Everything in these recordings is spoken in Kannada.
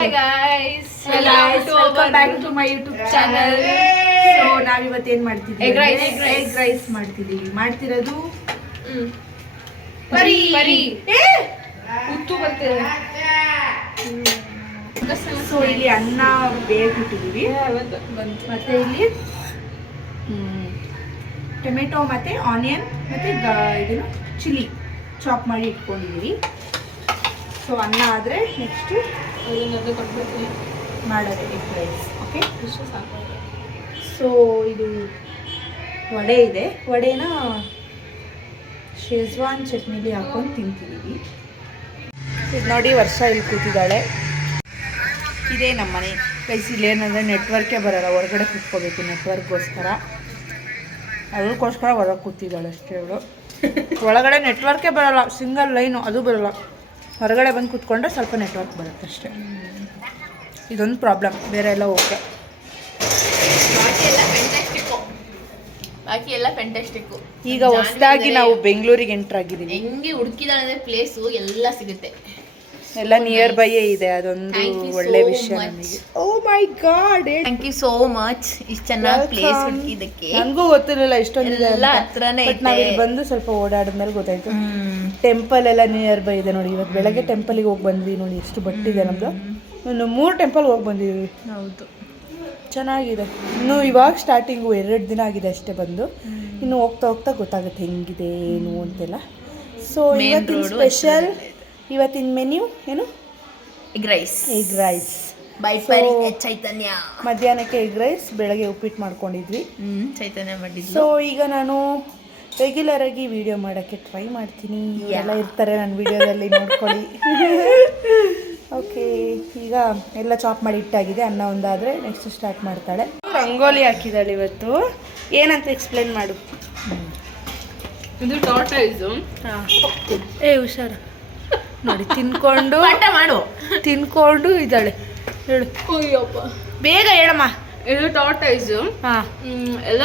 Hi guys, welcome back to my YouTube channel. So ನಾವಿವತ್ತು ಏನು ಮಾಡ್ತಿದ್ದೀವಿ? ಎಗ್ ರೈಸ್ ಮಾಡ್ತಿದ್ದೀವಿ. ಮಾಡ್ತಿರೋದು ಪರಿ ಉತ್ತು ಬರ್ತಿದೆ. ಸೊ ಇಲ್ಲಿ ಅನ್ನ ಬೇಯಿಸಿಟ್ಟಿದ್ದೀವಿ. ಮತ್ತೆ ಇಲ್ಲಿ ಟೊಮೆಟೊ ಮತ್ತೆ ಆನಿಯನ್ ಮತ್ತೆ ಇದನ್ನು ಚಿಲ್ಲಿ ಚಾಪ್ ಮಾಡಿ ಇಟ್ಕೊಂಡಿದ್ದೀವಿ. ಸೊ ಅನ್ನ ಆದರೆ ನೆಕ್ಸ್ಟು ಮಾಡೋದು ಎಗ್ ರೈಸ್. ಓಕೆ, ಸೊ ಇದು ವಡೆ ಇದೆ. ವಡೆನ ಶೇಜ್ವಾನ್ ಚಟ್ನಿಲಿ ಹಾಕೊಂಡು ತಿಂತಿದ್ದೀವಿ. ಇದು ನೋಡಿ, ವರ್ಷ ಇಲ್ಲಿ ಕೂತಿದ್ದಾಳೆ. ಇದೇ ನಮ್ಮ ಮನೆ ಗೈಸ್. ಇಲ್ಲೇನಂದರೆ ನೆಟ್ವರ್ಕೇ ಬರೋಲ್ಲ, ಹೊರಗಡೆ ಕೂತ್ಕೋಬೇಕು ನೆಟ್ವರ್ಕ್ಗೋಸ್ಕರ. ಅದಕ್ಕೋಸ್ಕರ ಹೊರಗೆ ಕೂತಿದ್ದಾಳೆ ಅಷ್ಟೇ ಅವಳು. ಒಳಗಡೆ ನೆಟ್ವರ್ಕೇ ಬರೋಲ್ಲ, ಸಿಂಗಲ್ ಲೈನು ಅದು ಬರೋಲ್ಲ. ಹೊರಗಡೆ ಬಂದು ಕೂತ್ಕೊಂಡ್ರೆ ಸ್ವಲ್ಪ ನೆಟ್ವರ್ಕ್ ಬರುತ್ತೆ ಅಷ್ಟೇ. ಇದೊಂದು ಪ್ರಾಬ್ಲಮ್, ಬೇರೆ ಎಲ್ಲ ಓಕೆ. ಬಾಕಿ ಎಲ್ಲ ಫ್ಯಾಂಟಾಸ್ಟಿಕ್ಕು. ಈಗ ಹೊಸದಾಗಿ ನಾವು ಬೆಂಗಳೂರಿಗೆ ಎಂಟರ್ ಆಗಿದ್ದೀವಿ. ಹೆಂಗೆ ಹುಡುಕಿದಾಳೆ ಪ್ಲೇಸು ಎಲ್ಲ ಸಿಗುತ್ತೆ, ಎಲ್ಲ ನಿಯರ್ ಬೈಯೇ ಇದೆ. ಅದೊಂದು ಒಳ್ಳೆ ವಿಷಯ ನಮಗೆ. Oh my god, thank you so much. ಇಷ್ಟು ಚೆನ್ನಾಗಿ ಪ್ಲೇಸ್ ಹುಡುಕಿದ್ದಕ್ಕೆ. ನನಗೂ ಗೊತ್ತಿರಲಿಲ್ಲ ಇಷ್ಟೊಂದಿದೆ ಎಲ್ಲ ಹತ್ರನೇ. ಬಟ್ ನಾವಿಲ್ಲಿ ಬಂದು ಸ್ವಲ್ಪ ಓಡಾಡಿದ್ಮೇಲೆ ಗೊತ್ತಾಯ್ತು. ಟೆಂಪಲ್ ಎಲ್ಲ ನಿಯರ್ ಬೈ ಇದೆ ನೋಡಿ. ಇವತ್ತು ಬೆಳಗ್ಗೆ ಟೆಂಪಲಿಗೆ ಹೋಗಿ ಬಂದ್ವಿ ನೋಡಿ, ಎಷ್ಟು ಬಟ್ಟಿದೆ ನಮ್ದು. ಇನ್ನು 3 ಟೆಂಪಲ್ ಹೋಗಿ ಬಂದಿದ್ದೀವಿ. ಹೌದು, ಚೆನ್ನಾಗಿದೆ. ಇನ್ನು ಇವಾಗ ಸ್ಟಾರ್ಟಿಂಗು 2 ದಿನ ಆಗಿದೆ ಅಷ್ಟೇ ಬಂದು. ಇನ್ನು ಹೋಗ್ತಾ ಹೋಗ್ತಾ ಗೊತ್ತಾಗುತ್ತೆ ಹೆಂಗಿದೆ ಏನು ಅಂತೆಲ್ಲ. ಸೊ ಇವತ್ತಿನ ಸ್ಪೆಷಲ್, ಇವತ್ತಿನ ಮೆನ್ಯೂ ಏನು? Egg rice. Egg rice by Chaitanya. ಮಧ್ಯಾಹ್ನಕ್ಕೆ ಎಗ್ ರೈಸ್, ಬೆಳಗ್ಗೆ ಉಪ್ಪಿಟ್ಟು ಮಾಡ್ಕೊಂಡಿದ್ವಿ. ಚೈತನ್ಯ ಮಾಡಿದ್ವಿ. ಸೊ ಈಗ ನಾನು ರೆಗ್ಯುಲರ್ ಆಗಿ ವಿಡಿಯೋ ಮಾಡೋಕ್ಕೆ ಟ್ರೈ ಮಾಡ್ತೀನಿ. ಎಲ್ಲ ಇರ್ತಾರೆ ನನ್ನ ವಿಡಿಯೋದಲ್ಲಿ, ನೋಡ್ಕೊಳ್ಳಿ. ಓಕೆ, ಈಗ ಎಲ್ಲ ಚಾಪ್ ಮಾಡಿ ಇಟ್ಟಾಗಿದೆ. ಅನ್ನ ಒಂದಾದರೆ ನೆಕ್ಸ್ಟ್ ಸ್ಟಾರ್ಟ್ ಮಾಡ್ತಾಳೆ. ರಂಗೋಲಿ ಹಾಕಿದ್ದಾಳೆ ಇವತ್ತು. ಏನಂತ ಎಕ್ಸ್ಪ್ಲೇನ್ ಮಾಡು. ಇದು ಟಾರ್ಟೈಸು. ಹಾಂ, ಹುಷಾರು ನೋಡಿ. ತಿನ್ಕೊಂಡು ಇದ್ದಾಳೆ. ಹೇಳು. ಅಯ್ಯಪ್ಪ, ಬೇಗ ಹೇಳಮ್ಮ. ಇದು ಟಾರ್ಟೈಸು. ಹಾಂ, ಎಲ್ಲ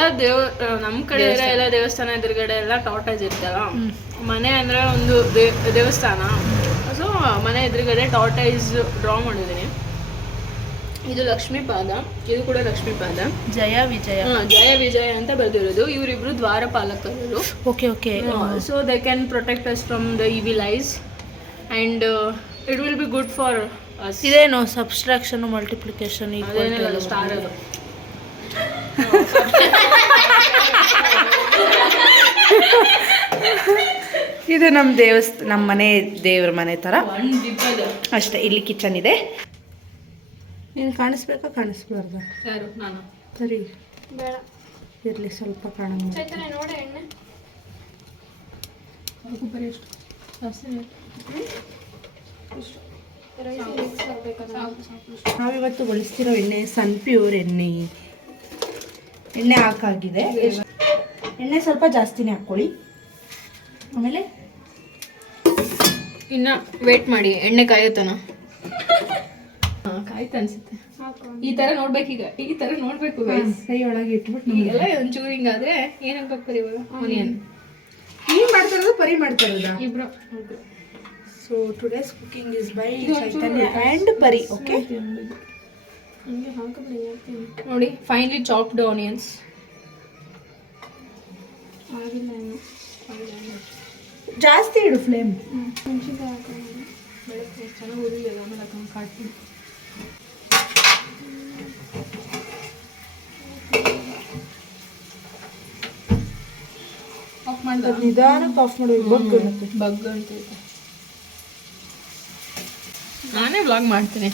ನಮ್ಮ ಕಡೆ ಎಲ್ಲ ದೇವಸ್ಥಾನ ಎದುರುಗಡೆ ಎಲ್ಲ ಟಾರ್ಟೈಸ್ ಇರ್ತಲ್ಲ. ಮನೆ ಅಂದರೆ ಒಂದು ದೇವಸ್ಥಾನ. ಸೊ ಮನೆ ಎದುರುಗಡೆ ಟಾರ್ಟೈಸ್ ಡ್ರಾ ಮಾಡಿದ್ದೀನಿ. ಇದು ಲಕ್ಷ್ಮೀ ಪಾದ, ಇದು ಕೂಡ ಲಕ್ಷ್ಮೀ ಪಾದ. ಜಯ ವಿಜಯ. ಜಯ ವಿಜಯ ಅಂತ ಬರೆದಿರೋದು. ಇವರಿಬ್ರು ದ್ವಾರಪಾಲಕರು. Okay okay. So they can protect us from the evil eyes and it will be good for us. ಇದೇನು ಸಬ್ಸ್ಟ್ರಾಕ್ಷನ್ ಮಲ್ಟಿಪ್ಲಿಕೇಶನ್ ಸ್ಟಾರ್ ಅದು. ಇದು ನಮ್ಮ ನಮ್ಮ ಮನೆ ದೇವ್ರ ಮನೆ ಥರ ಅಷ್ಟೇ. ಇಲ್ಲಿ ಕಿಚನ್ ಇದೆ. ನೀನು ಕಾಣಿಸ್ಬೇಕಾ ಕಾಣಿಸ್ಬಾರ್ದ? ಯಾರು? ನಾನು. ಸರಿ, ಬೇಡ ಇರಲಿ, ಸ್ವಲ್ಪ ಕಾಣಂಗ. ನೋಡಿ ಎಣ್ಣೆ ನಾವಿವತ್ತು ಬಳಸ್ತಿರೋ ಎಣ್ಣೆ ಸನ್ಪ್ಯೂರ್ ಎಣ್ಣೆ. ಎಣ್ಣೆ ಹಾಕಾಗಿದೆ. ಎಣ್ಣೆ ಸ್ವಲ್ಪ ಜಾಸ್ತಿನೇ ಹಾಕ್ಕೊಳ್ಳಿ. ಆಮೇಲೆ ಇನ್ನು ವೇಟ್ ಮಾಡಿ, ಎಣ್ಣೆ ಕಾಯುತ್ತಾನ. ಕಾಯ್ತ ಅನ್ಸುತ್ತೆ. ಈ ಥರ ನೋಡ್ಬೇಕೀಗ, ಈ ಥರ ನೋಡಬೇಕು. ಕೈ ಒಳಗೆ ಇಟ್ಬಿಟ್ಟು ಈಗೆಲ್ಲ ಒಂಚೂರು ಹಿಂಗಾದ್ರೆ ಏನಾಗಬೇಕು ಇವಾಗ? ಆನಿಯನ್. ನೀವು ಮಾಡ್ತಾರದು ಪರಿ ಮಾಡ್ತಾರದ? ಇಬ್ರು. So today's cooking is by Chaitanya and ಪರಿ. ಓಕೆ, ನೋಡಿ, ಫೈನ್ಲಿ ಚಾಪ್ಡ್ ಆನಿಯನ್ಸ್. ಜಾಸ್ತಿ ಇಡು ಫ್ಲೇಮ್. ಚೆನ್ನಾಗಿ ಉರಿಲಿಲ್ಲ, ಆಮೇಲೆ ಹಾಕೊಂಡು ಕಾಡ್ತೀನಿ. ಆಫ್ ಮಾಡಿದ ನಿಧಾನಕ್ಕೆ ಆಫ್ ಮಾಡಬೇಕು. ಬಗ್ ಅಂತ ನಾನೇ ವ್ಲಾಗ್ ಮಾಡ್ತೀನಿ.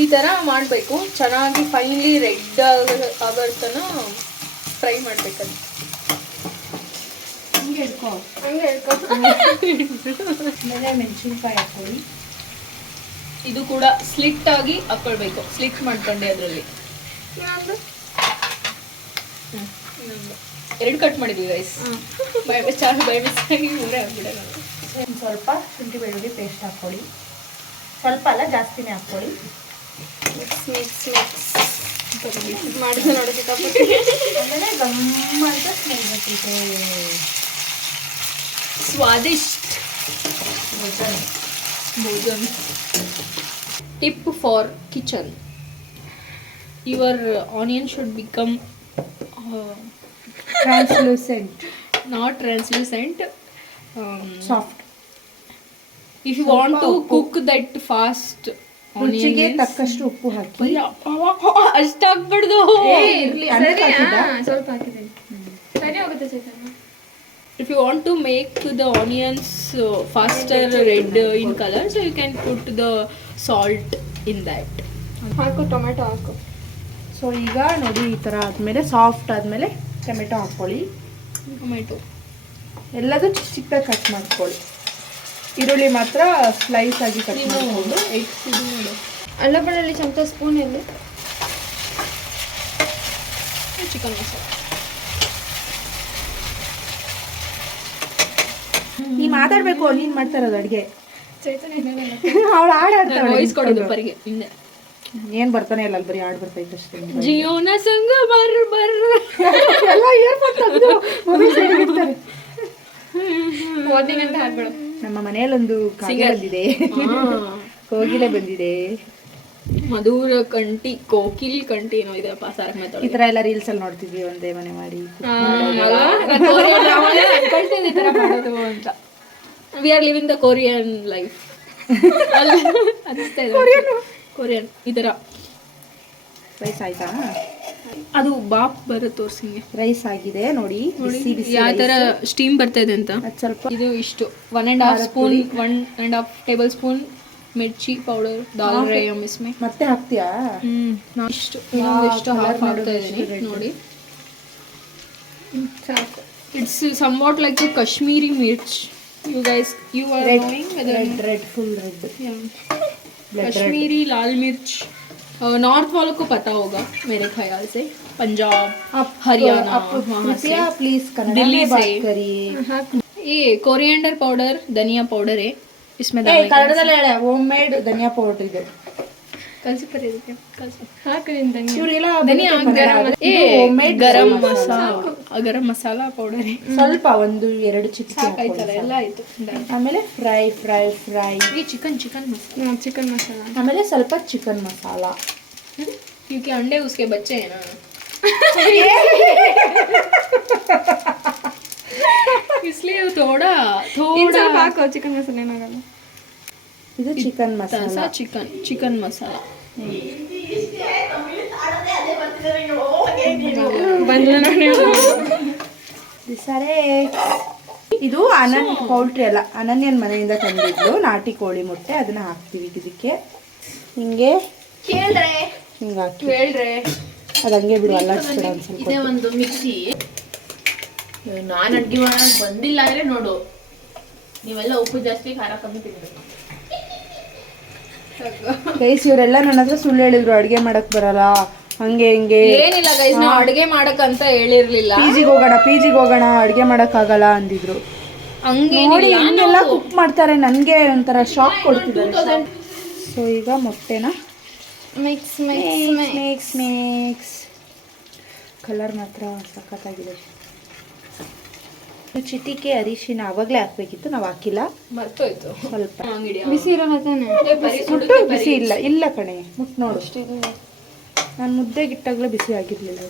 ಈ ಥರ ಮಾಡಬೇಕು. ಚೆನ್ನಾಗಿ ಫೈನ್ಲಿ ರೆಡ್ ಆಗೋತನ ಫ್ರೈ ಮಾಡಬೇಕದು. ಹಂಗೆ ಆಮೇಲೆ ಮೆಣಸಿನ್ಕಾಯಿ ಹಾಕೊಳ್ಳಿ. ಇದು ಕೂಡ ಸ್ಲಿಟ್ ಆಗಿ ಹಾಕೊಳ್ಬೇಕು. ಸ್ಲಿಟ್ ಮಾಡ್ಕೊಂಡೆ ಅದರಲ್ಲಿ. ಎರಡು ಕಟ್ ಮಾಡಿದ್ವಿ ಗೈಸ್. ಬೈ ಮಿಸ್ಟಾಗಿ ಮೂರೇ ಆಗ್ಬಿಡೋಣ. ಸ್ವಲ್ಪ ಶುಂಠಿ ಬೆಳ್ಳುಳ್ಳಿ ಪೇಸ್ಟ್ ಹಾಕ್ಕೊಳ್ಳಿ. ಸ್ವಲ್ಪ ಅಲ್ಲ, ಜಾಸ್ತಿನೇ ಹಾಕ್ಕೊಳ್ಳಿ. ಮಿಕ್ಸ್ ಮಾಡಿದ ನೋಡೋದಕ್ಕೆ ಆಮೇಲೆ ಗಮ್ಮ ಅಂತ ಸ್ಮೆಲ್ ಬರ್ತಿದೆ. स्वादिष्ट भोजन tip for kitchen. Your onion should become translucent, not translucent. Soft. If you want to cook that fast ರುಚಿಗೆ onion, ತಕ್ಕಷ್ಟು ಉಪ್ಪು ಹಾಕಿ. ಅಷ್ಟಾಗ್ಬಿಡ್ದು. ಇರ್ಲಿ, ಅನ್ನಕ್ಕೆ ಹಾಕಿದ್ದ? ಸ್ವಲ್ಪ ಹಾಕಿದ್ದೀನಿ. ಸರಿ ಹೋಗುತ್ತೆ ಚೈತನ್ಯ. If you want to make the onions faster red in color, so you can put the salt in that. ಹಾಕು, ಟೊಮೆಟೊ ಹಾಕು. ಸೊ ಈಗ ನೋಡಿ ಈ ಥರ ಆದಮೇಲೆ ಸಾಫ್ಟ್ ಆದಮೇಲೆ ಟೊಮೆಟೊ ಹಾಕ್ಕೊಳ್ಳಿ. Tomato. ಎಲ್ಲದೂ ಚಿಕ್ಕ ಚಿಕ್ಕದಾಗಿ ಕಟ್ ಮಾಡ್ಕೊಳ್ಳಿ. ಈರುಳ್ಳಿ ಮಾತ್ರ ಸ್ಲೈಸ್ ಆಗಿ ಕಟ್ ಮಾಡ್ಕೊಂಡು. Eggs ಇದು ಮಾಡು. ಅಲ್ಲ ಬೆಳ್ಳುಳ್ಳಿ ಚಮಚ ಸ್ಪೂನ್ ಎಲ್ಲಿ? Chicken masala. ನೀ ಮಾತಾಡ್ಬೇಕು, ನೀನ್ ಮಾಡ್ತಾ ಇರೋದು ಅಡುಗೆ. ಚೈತನ್ಯ ಅವಳು ನಾನು ಆಡ್ತಾಳೆ. ವಾಯ್ಸ್ ಕೊಡೋದು ಪರಿಗೆ ಹಿಂದೆ. ಏನ್ ಬರ್ತಾನೆ ಇಲ್ಲ, ಅಲ್ಲಿ ಬರೀ ಆಡ್ ಬರ್ತೈತೆ ಅಷ್ಟೇ. ಜಿಯೋನ ಸಂಗ ಬರ್ ಬರ್. ಎಲ್ಲ ಏರ್ಪೋರ್ಟ್ ತೆಗ್ದು ಮೊಬೈಲ್ ಸೈಡ್ ಇಡ್ತಾರೆ. ಓದಿ ಗಂಟೆ ಹಾಕ್ಬೇಡ. ನಮ್ಮ ಮನೆಯಲ್ಲೊಂದು ಕಾಗೆ ಬಂದಿದೆ, ಕೋಗಿಲೆ ಬಂದಿದೆ. ಮಧುರ ಕಂಠಿ, ಕೋಕಿಲ್ ಕಂಠಿ ಏನೋ ಇದೆಯಪ್ಪ ಸಾರಕ್ ಈ ಮಾತಾಡೋದು. ತರ ಎಲ್ಲ ರೀಲ್ಸ್ ಅಲ್ಲಿ ನೋಡ್ತಿದ್ವಿ, ಒಂದೇ ಮನೆ ಮಾಡಿ. We are living the Korean life. Korean ಈ ಥರ. ರೈಸ್ ಆಯ್ತಾ? ಅದು ಬಾಪ್ ಬರೋ ತೋರ್ಸಿಂಗೆ. ರೈಸ್ ಆಗಿದೆ ನೋಡಿ, ಬಿಸಿ ಬಿಸಿ ಯಾವ ಥರ rice. ಸ್ಟೀಮ್ ಬರ್ತಾ ಇದೆ ಅಂತ. ಅದ್ ಸ್ವಲ್ಪ ಇದು ಇಷ್ಟು 1.5 ಸ್ಪೂನ್, 1.5 ಟೇಬಲ್ ಸ್ಪೂನ್ ಮಿರ್ಚಿ ಪೌಡರ್ ಡಾಲ್ ರೇ ಮಿಸ್ಮೆ. ಮತ್ತೆ ಹಾಕ್ತೀಯಾ? ನಾನು ಇಷ್ಟು ಇನ್ನೊಂದಿಷ್ಟು ಹಾಫ್ ಮಾಡ್ತಾ ಇದ್ದೀನಿ ನೋಡಿ. ಸಾಕು. It's somewhat like a Kashmiri mirch. You guys, you are knowing whether red full red. Kashmiri लाल मिर्च नॉर्थ वालों को पता होगा मेरे ख्याल से. पंजाब, हरियाणा, वहाँ से. प्लीज कन्नड़ दिल्ली में बात से. करिए. ये कोरिएंडर पाउडर, धनिया पाउडर है इसमें. ಕನ್ನಡದಲ್ಲಿ ಹೇಳ, ಹೋಮ್ ಮೇಡ್ ಧನಿಯಾ ಪೌಡರ್ ಇದೆ. कल से करे क्या कल से ಹಾಕು ನಿನ್ ತಂಗಿ. ಇವರೆಲ್ಲ धनिया ಹೋಮ್ ಮೇಡ್ गरम मसाला, गरम मसाला पाउडर है. ಸ್ವಲ್ಪ ಒಂದು 2 ಚಿಕ್ಕ ಸಾಕಾಯ್ತಲ್ಲ ಎಲ್ಲ ಆಯ್ತು. ಆಮೇಲೆ ಫ್ರೈ ಫ್ರೈ ಫ್ರೈ. ये चिकन मसाला, ಚಿಕನ್ ಮಸಾಲ. ಆಮೇಲೆ ಸ್ವಲ್ಪ ಚಿಕನ್ ಮಸಾಲ. क्योंकि अंडे उसके बच्चे हैं ना. इसलिए थोड़ा ಸ್ವಲ್ಪ ಹಾಕು, ಚಿಕನ್ ಮಸಾಲ ಏನಾಗಲ್ಲ. ಇದು ಚಿಕನ್ ಮಸಾಲ. ಚಿಕನ್ ಮಸಾಲ. ಇದು ಅನನ್ಯ ಪೌಲ್ಟ್ರಿ ಅಲ್ಲ, ಅನನ್ಯನ್ ಮನೆಯಿಂದ ತಂದಿದ್ದು ನಾಟಿ ಕೋಳಿ ಮೊಟ್ಟೆ. ಅದನ್ನ ಹಾಕ್ತೀವಿ ಇದಕ್ಕೆ. ಹಿಂಗೆ ಹಿಂಗೆ ಹಾಕಿ ಅದು ಹಂಗೆ ಬಿಡು, ಅಲ್ಲಾಡಿಸ್ಬೇಡ ಒಂದು ಸ್ವಲ್ಪ. ಇದೇ ಒಂದು ಮಿಕ್ಸಿ. ನಾನು ಅಡ್ಗೆ ಮಾಡಕ್ ಬಂದಿಲ್ಲ ಅಂದ್ರೆ ನೋಡು, ನೀವೆಲ್ಲ ಉಪ್ಪು ಜಾಸ್ತಿ ಖಾರ ಕಮ್ಮಿ ತಿನ್ಬೇಕು. ಗೈಸ್, ಇವರೆಲ್ಲ ನನ್ನ ಹತ್ರ ಸುಳ್ಳು ಹೇಳಿದ್ರು, ಅಡ್ಗೆ ಮಾಡಕ್ ಬರಲ್ಲ ಹಂಗೆ ಹಿಂಗೆ. ಏನಿಲ್ಲ ಗೈಸ್, ನಾವು ಅಡ್ಗೆ ಮಾಡಕ್ ಅಂತ ಹೇಳಿರ್ಲಿಲ್ಲ. ಪಿಜಿಗೆ ಹೋಗೋಣ ಅಡ್ಗೆ ಮಾಡಕ್ ಆಗಲ್ಲ ಅಂದಿದ್ರು. ಹಂಗೆ ನೋಡಿ ಹಿಂಗೆಲ್ಲ ಕುಕ್ ಮಾಡ್ತಾರೆ, ನನ್ಗೆ ಒಂಥರ ಶಾಕ್ ಕೊಡ್ತಿದ್ದಾರೆ. ಸೊ ಈಗ ಮೊಟ್ಟೆನ ಮಿಕ್ಸ್ ಮಿಕ್ಸ್. ಕಲರ್ ಮಾತ್ರ ಸಖತ್ತಾಗಿದೆ. ಚಿಟಿಕೆ ಅರಿಶಿನ ಅವಾಗಲೇ ಹಾಕ್ಬೇಕಿತ್ತು, ನಾವು ಹಾಕಿಲ್ಲ, ಮರ್ತೋಯ್ತು. ಸ್ವಲ್ಪ ಬಿಸಿ ಇರಲ್ಲ ತಾನೆ? ಮುಟ್ಟು ಬಿಸಿ ಇಲ್ಲ ಕಣೆ, ಮುಟ್ಟು ನೋಡು. ನಾನು ಮುದ್ದೆಗಿಟ್ಟಾಗಲೇ ಬಿಸಿ ಆಗಿರಲಿಲ್ಲ.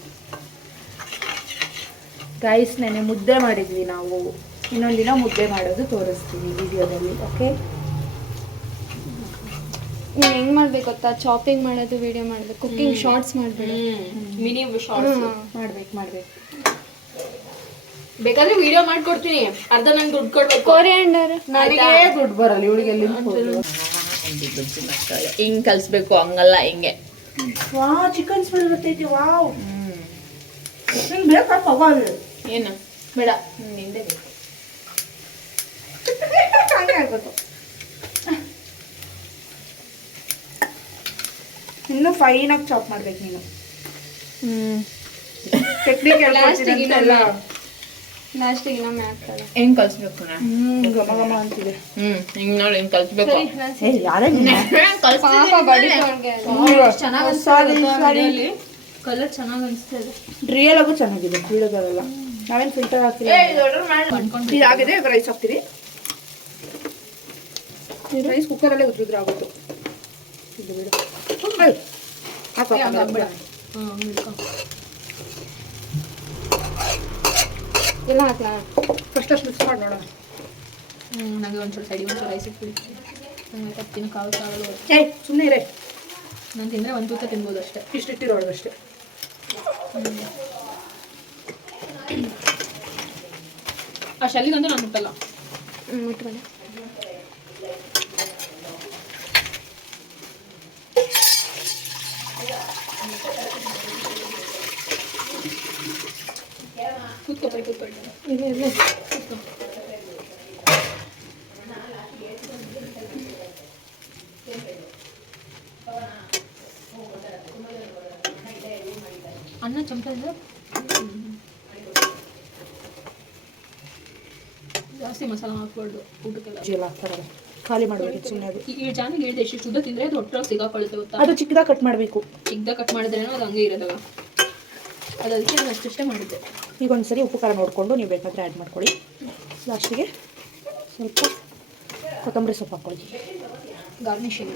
ಗೈಸ್, ನೆನೆ ಮುದ್ದೆ ಮಾಡಿದ್ವಿ ನಾವು. ಇನ್ನೊಂದಿನ ಮುದ್ದೆ ಮಾಡೋದು ತೋರಿಸ್ತೀವಿ ವಿಡಿಯೋದಲ್ಲಿ. ಓಕೆ, ನೀವು ಹೆಂಗ್ ಮಾಡ್ಬೇಕು ಗೊತ್ತಾ? ಚಾಪಿಂಗ್ ಮಾಡೋದು ವಿಡಿಯೋ ಮಾಡೋದು, ಕುಕಿಂಗ್ ಶಾರ್ಟ್ಸ್ ಮಾಡ್ಬೇಡಿ. ಮಿನಿ ಶಾರ್ಟ್ಸ್ ಮಾಡ್ಬೇಕು. ಬೇಕಾದ್ರೆ ವಿಡಿಯೋ ಮಾಡ್ಕೊಡ್ತೀನಿ, ಅರ್ಧ ನಂಗೆ ದುಡ್ಡು ಕೊಡ್ಬೇಕು. ಕೊರಿಯಂಡರ್ ನನಗೆ ದುಡ್ಡು ಬರಲ್ಲ, ಇವಳಿಗೆ ಎಲ್ಲಿ ಹಿಂಗ್ ಕಲ್ಸ್ಬೇಕು, ಹಂಗಲ್ಲ ಹಿಂಗೆ. ವಾ, ಚಿಕನ್ ಸ್ಮೆಲ್ ಬರ್ತೈತಿ. ವಾವ್, ಬೇಕಾ ತಗೊಳ್ಳಿ. ಏನು ಬೇಡ, ನಿಂದೆ ಬೇಕು. ಹಂಗೆ ಆಗ್ಬೇಕು. ಇನ್ನೂ ಫೈನಾಗಿ ಚಾಪ್ ಮಾಡ್ಬೇಕು ನೀನು. ಟೆಕ್ನಿಕ್ ಹೇಳ್ಕೊಡ್ತೀನಂತೆಲ್ಲ. ಲಾಸ್ಟಿಗೆ ಇನ್ನೊಮ್ಮೆ ಹಾಕ್ತಾಳೆ. ಹೆಂಗ್ ಕಲ್ಸ್ಬೇಕು ನಾ? ಘಮ ಘಮ ಅಂತಿದೆ. ಹಿಂಗ್ ನೋಡಿ, ಹಿಂಗ್ ಕಲ್ಸ್ಬೇಕು. ಯಾರೇ ಪಾಪ ಬಡಿಸೋನ್ಗೆ ಕಲರ್ ಚೆನ್ನಾಗಿ ಅನಿಸ್ತಾ ಇದೆ. ರಿಯಲ್ ಆಗು ಚೆನ್ನಾಗಿದೆ, ಬೀಳೋದಲ್ಲ. ನಾವೇನು ಫಿಲ್ಟರ್ ಹಾಕ್ತೀವಿ. ಇದಾಗಿದೆ, ರೈಸ್ ಹಾಕ್ತೀರಿ. ರೈಸ್ ಕುಕ್ಕರಲ್ಲೇ ಉದ್ರಿದ್ರೆ ಆಗೋದು. ಇಲ್ಲಿ ಬಿಡು ಹಾಕೋ ಎಲ್ಲ ಹಾಕ್ಲಾ? ಫಸ್ಟ್ ಅಷ್ಟು ಮಿಕ್ಸ್ ಮಾಡಿ ನೋಡೋಣ. ನನಗೆ ಒಂಚೂರು ಸೈಡಿ ಒಂಚೂರು ರೈಸ್ ಇಟ್ಟು ನಂಗೆ ತಪ್ಪಿನ ಕಾಳು ಏಯ್ ಸುಮ್ಮನೆ ಇರೇ, ನಾನು ತಿಂದರೆ ಒಂದು ತೂಕ ತಿನ್ಬೋದು ಅಷ್ಟೇ. ಇಷ್ಟಿಟ್ಟಿರೋಳು ಅಷ್ಟೇ. ಆ ಶಲ್ಲಿಗಂತೂ ನಾನು ಮುಟ್ಟಲ್ಲ. ಮುಟ್ಬೇಡ. ಕೂತ್ಕೊಳ್ಳಿ ಇದೆ ಇದೆ. ಅನ್ನ ಚಮಚದಿಂದ ಜಾಸ್ತಿ ಮಸಾಲ ಹಾಕ್ಬಾರ್ದು ಊಟಕ್ಕೆಲ್ಲ. ಜೀಲ ಹಾಕ್ತಾರಲ್ಲ ಖಾಲಿ ಮಾಡಬೇಕು ಸುಮ್ಮನೆ. ಅದು ಈ ಜಾನಿಗೆ ಹೇಳಿದೆ ಎಷ್ಟು ಶುದ್ಧ ತಿಂದರೆ ಅದು ಹೊಟ್ಟೆ ಸಿಗಾಕೊಳ್ಳುತ್ತೆ ಗೊತ್ತಾ. ಅದು ಚಿಕ್ಕದಾಗಿ ಕಟ್ ಮಾಡಬೇಕು. ಚಿಕ್ಕದಾಗ ಕಟ್ ಮಾಡಿದ್ರೇನೋ ಅದು ಹಂಗೆ ಇರೋದಲ್ಲ. ಅದು ಅದಕ್ಕೆ ನಾನು ಅಷ್ಟೇ ಮಾಡಿದ್ದೆ. ಈಗ ಒಂದು ಸರಿ ಉಪ್ಪು ಖಾರ ನೋಡಿಕೊಂಡು ನೀವು ಬೇಕಾದರೆ ಆ್ಯಡ್ ಮಾಡ್ಕೊಳ್ಳಿ. ಲಾಸ್ಟಿಗೆ ಸ್ವಲ್ಪ ಕೊತ್ತಂಬರಿ ಸೊಪ್ಪು ಹಾಕ್ಕೊಳ್ಳಿ ಗಾರ್ನಿಶಿಂಗ್.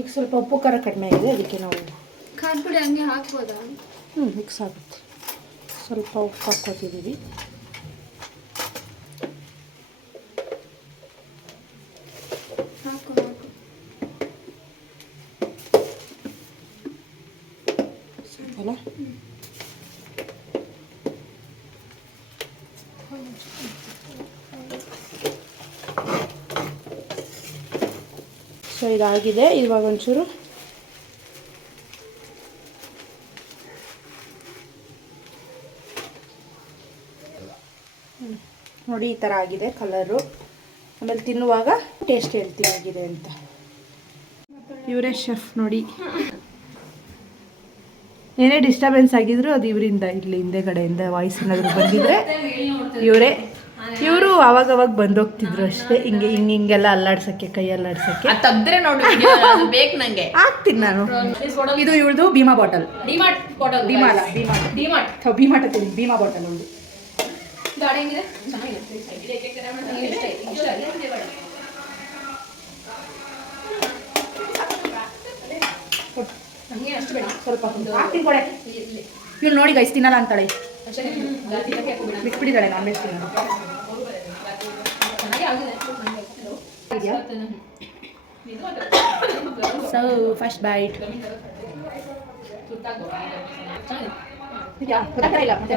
ಈಗ ಸ್ವಲ್ಪ ಉಪ್ಪು ಖಾರ ಕಡಿಮೆ ಆಗಿದೆ, ಅದಕ್ಕೆ ನಾವು ಖಾರ ಪುಡಿ ಹಂಗೆ ಹಾಕ್ಬೋದಾ? ಮಿಕ್ಸ್ ಆಗುತ್ತೆ. ಸ್ವಲ್ಪ ಉಪ್ಪು ಹಾಕ್ಕೊತಿದ್ದೀವಿ. ಹಾಕು ಹಾಕು. ಅಲ್ಲ ಸೊ ಇದಾಗಿದೆ. ಇವಾಗ ಒಂಚೂರು ನೋಡಿ ಈ ಥರ ಆಗಿದೆ ಕಲರು. ಆಮೇಲೆ ತಿನ್ನುವಾಗ ಟೇಸ್ಟ್ ಹೇಳ್ತೀವಿ ಆಗಿದೆ ಅಂತ. ಇವರೇ ಶೆಫ್ ನೋಡಿ. ಏನೇ ಡಿಸ್ಟರ್ಬೆನ್ಸ್ ಆಗಿದ್ರು ಅದು ಇವರಿಂದ, ಇಲ್ಲಿ ಹಿಂದೆಗಡೆಯಿಂದ ವಾಯ್ಸ್ ಏನಾದರೂ ಬಂದಿದ್ರೆ ಇವರೇ. ಇವರು ಅವಾಗವಾಗ ಬಂದೋಗ್ತಿದ್ರು ಅಷ್ಟೇ, ಹಿಂಗೆಲ್ಲ ಅಲ್ಲಾಡ್ಸಕ್ಕೆ, ಕೈ ಅಲ್ಲಾಡ್ಸಕ್ಕೆ. ತೆಗ್ದ್ರೆ ನೋಡಿ ಬೇಕು ನನಗೆ. ಆಗ್ತೀನಿ ನಾನು. ಇದು ಇವಳದು ಭೀಮಾ ಬಾಟಲ್. ಡಿಮಾರ್ಟ್ ಬಾಟಲ್. ಭೀಮಾ ಅಲ್ಲ, ಭೀಮಾ ಭೀಮಾ ಬಾಟಲ್ ಒಂದು. ಗಾಡಿ ಹೆಂಗಿದೆ? ಚೆನ್ನಾಗಿದೆ. ನನಗೆ ಅಷ್ಟು ಬೇಡ, ಸ್ವಲ್ಪ ಹಾಕ್ತೀನಿ ಕೊಡೆ. ಇವ್ರು ನೋಡಿ ಗೈಸ್ ತಿನ್ನಲ್ಲ ಅಂತಾಳೆ, ಬಿಟ್ಬಿಟ್ಟಿದ್ದಾಳೆ ನಾನ್ ವೆಜ್ ತಿನ್ನೋದು. ಸೊ ಫಸ್ಟ್ ಬೈಟ್ ಗೊತ್ತಾಗ್ತಿಲ್ಲ ಮತ್ತೆ.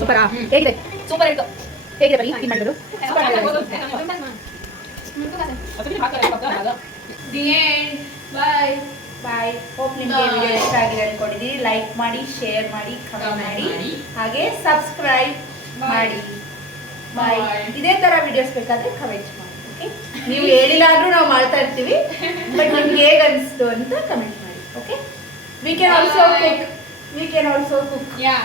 ಸೂಪರಾ? ಹೇಗಿದೆ? ಸೂಪರ್ ಇತ್ತು. ಹೇಗಿದೆ ಬರೀ ಟೀ ಮಾಡಿದ್ರು? ಬಾಯ್ ಬಾಯ್. ಹೋಪ್ ನಿಮಗೆ ವಿಡಿಯೋ ಇಷ್ಟ ಆಗಿದೆ ಅನ್ಕೊಂಡಿದ್ದೀವಿ. ಲೈಕ್ ಮಾಡಿ, ಶೇರ್ ಮಾಡಿ, ಕಮೆಂಟ್ ಮಾಡಿ, ಹಾಗೆ ಸಬ್ಸ್ಕ್ರೈಬ್ ಮಾಡಿ. ಬಾಯ್. ಇದೇ ಥರ ವಿಡಿಯೋಸ್ ಬೇಕಾದರೆ ಕಮೆಂಟ್ ಮಾಡಿ. ಓಕೆ, ನೀವು ಹೇಳಿಲ್ಲ ಅಂದ್ರೂ ನಾವು ಮಾಡ್ತಾ ಇರ್ತೀವಿ, ಬಟ್ ನಿಮ್ಗೆ ಹೇಗೆ ಅನಿಸ್ತು ಅಂತ ಕಮೆಂಟ್ ಮಾಡಿ. Okay, we can also cook. Yeah